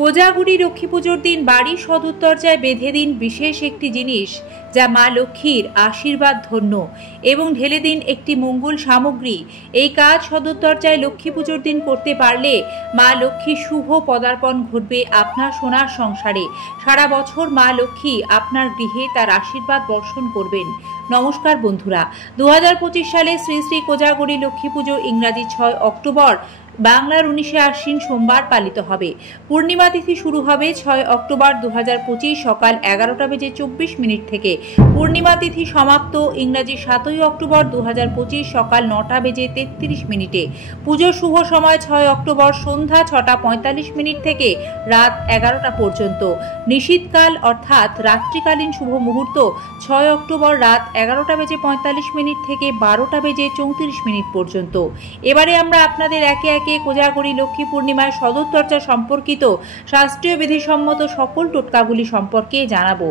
কোজাগরী লক্ষ্মী পুজোর দিন বাড়ির সদর দরজায় বেঁধে দিন বিশেষ একটি জিনিস যা মা লক্ষ্মীর আশীর্বাদ ধন্য এবং ঢেলে দিন একটি মঙ্গল সামগ্রী। এই কাজ সদর দরজায় লক্ষ্মী পুজোর দিন করতে পারলে মা লক্ষ্মীর শুভ পদার্পণ ঘটবে আপনার সোনার সংসারে। সারা বছর মা লক্ষ্মী আপনার গৃহে তার আশীর্বাদ বর্ষণ করবেন। নমস্কার বন্ধুরা, 2025 সালে শ্রী শ্রী কোজাগরী লক্ষ্মী পুজো ইংরাজি 6 অক্টোবর, বাংলার 19 আশ্বিন সোমবার পালিত হবে। পূর্ণিমা তিথি শুরু হবে 6 অক্টোবর 2025 সকাল 11:24 থেকে। পূর্ণিমা তিথি সমাপ্ত ইংরাজি 7 অক্টোবর 2025 সকাল 9:33। পুজোর শুভ সময় 6 অক্টোবর সন্ধ্যা 6:45 থেকে রাত 11টা পর্যন্ত। নিশীথকাল অর্থাৎ রাত্রিকালীন শুভ মুহূর্ত 6 অক্টোবর রাত 11:45 থেকে 12:34 পর্যন্ত। এবারে আমরা আপনাদের একে একে কোজাগরী লক্ষ্মী পূর্ণিমায় সদর দরজা সম্পর্কিত শাস্ত্রীয় বিধিসম্মত সকল টোটকাগুলি সম্পর্কে জানাবো।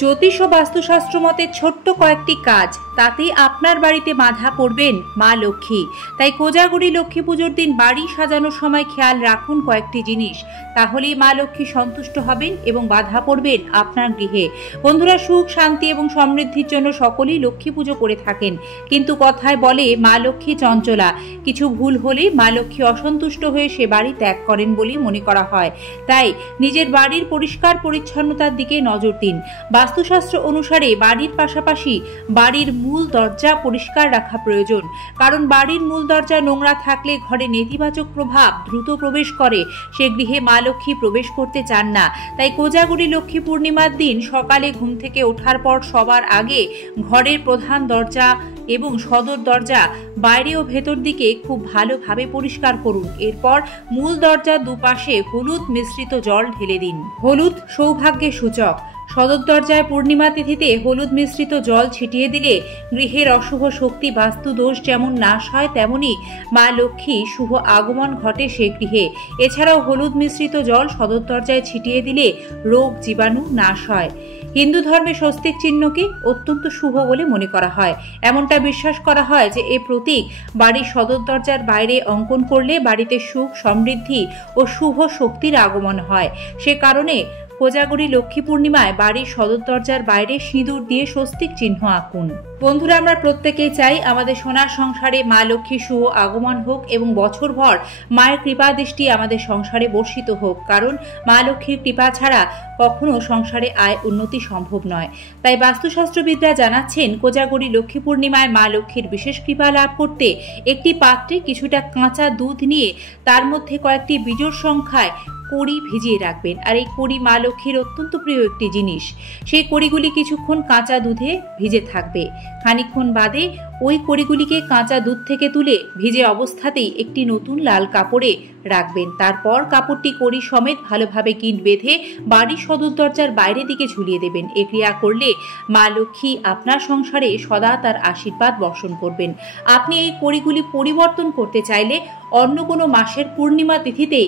জ্যোতিষ ও বাস্তুশাস্ত্র মতে ছোট্ট কয়েকটি কাজ, তাতে আপনার বাড়িতে বাধা পড়বেন মা লক্ষ্মী। তাই কোজাগরী লক্ষ্মী পুজোর দিন বাড়ি সাজানোর সময় খেয়াল রাখুন কয়েকটি জিনিস, তাহলেই মা লক্ষ্মী সন্তুষ্ট হবেন এবং বাধা পড়বেন আপনার গৃহে। বন্ধুরা, সুখ শান্তি এবং সমৃদ্ধির জন্য সকলেই লক্ষ্মী পুজো করে থাকেন, কিন্তু কথায় বলে মা লক্ষ্মী চঞ্চলা। কিছু ভুল হলে মা লক্ষ্মী অসন্তুষ্ট হয়ে সে বাড়ি ত্যাগ করেন বলে মনে করা হয়। তাই নিজের বাড়ির পরিষ্কার পরিচ্ছন্নতার দিকে নজর দিন। বাস্তুশাস্ত্র অনুসারে বাড়ির পাশাপাশি বাড়ির মূল দরজা পরিষ্কার রাখা প্রয়োজন, কারণ বাড়ির মূল দরজা নোংরা থাকলে ঘরে নেতিবাচক প্রভাব দ্রুত প্রবেশ করে, সে গৃহে মা লক্ষ্মী প্রবেশ করতে চান না। তাই কোজাগরী লক্ষ্মী পূর্ণিমার দিন সকালে ঘুম থেকে ওঠার পর সবার আগে ঘরের প্রধান দরজা এবং সদর দরজা বাইরে ও ভেতর দিকে খুব ভালোভাবে পরিষ্কার করুন। এরপর মূল দরজার দুপাশে হলুদ মিশ্রিত জল ঢেলে দিন। হলুদ সৌভাগ্যের সূচক। সদর দরজায় পূর্ণিমা তিথিতে হলুদ মিশ্রিত জল ছিটিয়ে দিলে গৃহের অশুভ শক্তি বাস্তু দোষ যেমন নাশ হয়, তেমনি মা লক্ষ্মী শুভ আগমন ঘটে সে গৃহে। এছাড়াও হলুদ মিশ্রিত জল সদর দরজায় ছিটিয়ে দিলে রোগ জীবাণু নাশ হয়। হিন্দু ধর্মে স্বস্তিক চিহ্নকে অত্যন্ত শুভ বলে মনে করা হয়। এমনটা বিশ্বাস করা হয় যে এই প্রতীক বাড়ির সদর দরজার বাইরে অঙ্কন করলে বাড়িতে সুখ সমৃদ্ধি ও শুভ শক্তির আগমন হয়। সে কারণে কোজাগরী লক্ষ্মী পূর্ণিমায় বাড়ির সদর দরজার বাইরে সিঁদুর দিয়ে স্বস্তিক চিহ্ন আঁকুন। বন্ধুরা, আমরা প্রত্যেকেই চাই আমাদের সোনার সংসারে মা লক্ষ্মীর শুভ আগমন হোক এবং বছরভর মায়ের কৃপা দৃষ্টি আমাদের সংসারে বর্ষিত হোক, কারণ মা লক্ষ্মীর কৃপা ছাড়া কখনো সংসারে আয় উন্নতি সম্ভব নয়। তাই বাস্তুশাস্ত্রবিদরা জানাচ্ছেন, কোজাগরী লক্ষ্মী পূর্ণিমায় মা লক্ষ্মীর বিশেষ কৃপা লাভ করতে একটি পাত্রে কিছুটা কাঁচা দুধ নিয়ে তার মধ্যে কয়েকটি বিজোড় সংখ্যায় কড়ি ভিজিয়ে রাখবেন। আর এই কড়ি মা লক্ষ্মীর অত্যন্ত প্রিয় একটি জিনিস। সেই কড়িগুলি কিছুক্ষণ কাঁচা দুধে ভিজে থাকবে। খানিকক্ষণ বাদে ওই কড়িগুলিকে কাঁচা দুধ থেকে তুলে ভিজে অবস্থাতেই একটি নতুন লাল কাপড়ে রাখবেন। তারপর কাপড়টি কড়ি সমেত ভালোভাবে গিঁট বেঁধে বাড়ির সদর দরজার বাইরের দিকে ঝুলিয়ে দেবেন। এ ক্রিয়া করলে মা লক্ষ্মী আপনার সংসারে সদা তার আশীর্বাদ বর্ষণ করবেন। আপনি এই কড়িগুলি পরিবর্তন করতে চাইলে অন্য কোনো মাসের পূর্ণিমা তিথিতেই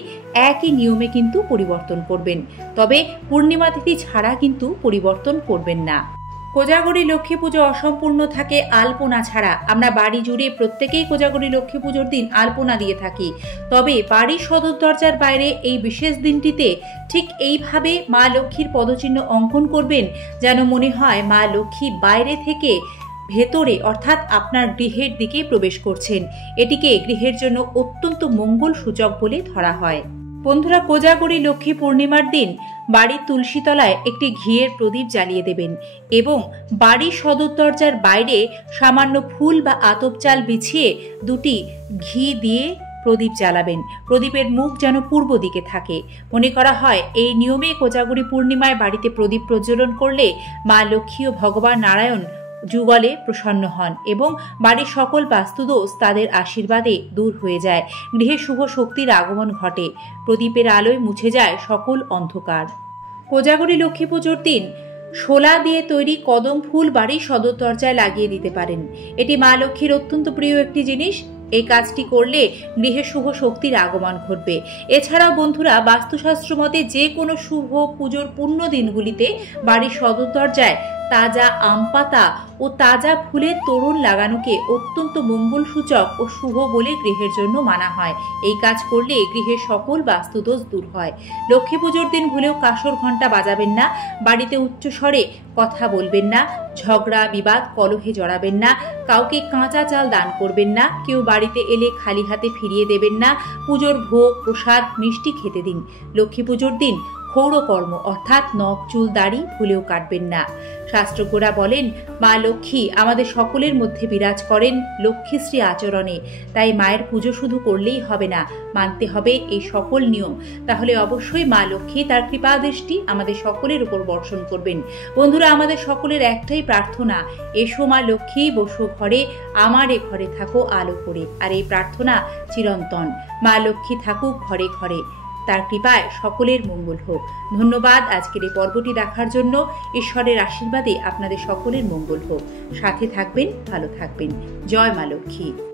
একই নিয়মে কিন্তু পরিবর্তন করবেন, তবে পূর্ণিমা তিথি ছাড়া কিন্তু পরিবর্তন করবেন না। কোজাগরী লক্ষ্মী পুজো অসম্পূর্ণ থাকে আলপনা ছাড়া। আমরা বাড়ি জুড়ে প্রত্যেকেই কোজাগরী লক্ষ্মী পুজোর দিন আলপনা দিয়ে থাকি, তবে বাড়ির সদর দরজার বাইরে এই বিশেষ দিনটিতে ঠিক এইভাবে মা লক্ষ্মীর পদচিহ্ন অঙ্কন করবেন যেন মনে হয় মা লক্ষ্মী বাইরে থেকে ভেতরে অর্থাৎ আপনার গৃহের দিকে প্রবেশ করছেন। এটিকে গৃহের জন্য অত্যন্ত মঙ্গল সূচক বলে ধরা হয়। বন্ধুরা, কোজাগরী লক্ষ্মী পূর্ণিমার দিন বাড়ির তুলসী তলায় একটি ঘিয়ের প্রদীপ জ্বালিয়ে দেবেন এবং বাড়ির সদর দরজার বাইরে সামান্য ফুল বা আতপ চাল বিছিয়ে দুটি ঘি দিয়ে প্রদীপ জ্বালাবেন। প্রদীপের মুখ যেন পূর্ব দিকে থাকে। মনে করা হয় এই নিয়মে কোজাগরী পূর্ণিমায় বাড়িতে প্রদীপ প্রজ্বলন করলে মা লক্ষ্মী ও ভগবান নারায়ণ যুগলে প্রসন্ন হন এবং বাড়ির সকল বাস্তুদোষ তাদের আশীর্বাদে দূর হয়ে যায়। গৃহে শুভ শক্তির আগমন ঘটে। প্রদীপের আলোয় মুছে যায় সকল অন্ধকার। কোজাগরী লক্ষ্মী পুজোর দিন শোলা দিয়ে তৈরি কদম ফুল বাড়ির সদর দরজায় লাগিয়ে দিতে পারেন। এটি মা লক্ষ্মীর অত্যন্ত প্রিয় একটি জিনিস। এই কাজটি করলে গৃহে শুভ শক্তির আগমন ঘটবে। এছাড়াও বন্ধুরা, বাস্তুশাস্ত্র মতে যে কোনো শুভ পুজোর পূর্ণ দিনগুলিতে বাড়ির সদর দরজায় তাজা আম পাতা ও তাজা ফুলের তোরণ লাগানোকে অত্যন্ত মঙ্গলসূচক ও শুভ বলে গৃহের জন্য মানা হয়। এই কাজ করলে গৃহের সকল বাস্তুদোষ দূর হয়। লক্ষ্মী পুজোর দিন ভুলেও কাসর ঘণ্টা বাজাবেন না, বাড়িতে উচ্চস্বরে কথা বলবেন না, ঝগড়া বিবাদ কলহে জড়াবেন না, কাউকে কাঁচা চাল দান করবেন না, কেউ বাড়িতে এলে খালি হাতে ফিরিয়ে দেবেন না, পুজোর ভোগ প্রসাদ মিষ্টি খেতে দিন। লক্ষ্মী পুজোর দিন ক্ষৌরকর্ম অর্থাৎ নখ চুল দাড়ি ভুলেও কাটবেন না। শাস্ত্রজ্ঞরা বলেন, মা লক্ষ্মী আমাদের সকলের মধ্যে বিরাজ করেন লক্ষ্মীশ্রী আচরণে। তাই মায়ের পুজো শুধু করলেই হবে না, মানতে হবে এই সকল নিয়ম। তাহলে অবশ্যই মা লক্ষ্মী তার কৃপা দৃষ্টি আমাদের সকলের উপর বর্ষণ করবেন। বন্ধুরা, আমাদের সকলের একটাই প্রার্থনা, এসো মা লক্ষ্মী বসো ঘরে, আমার এ ঘরে থাকো আলো করে। আর এই প্রার্থনা চিরন্তন। মা লক্ষ্মী থাকুক ঘরে ঘরে, তার কৃপায় সকলের মঙ্গল হোক। ধন্যবাদ আজকের এই পর্বটি দেখার জন্য। ঈশ্বরের আশীর্বাদে আপনাদের সকলের মঙ্গল হোক। সাথে থাকবেন, ভালো থাকবেন। জয় মা লক্ষ্মী।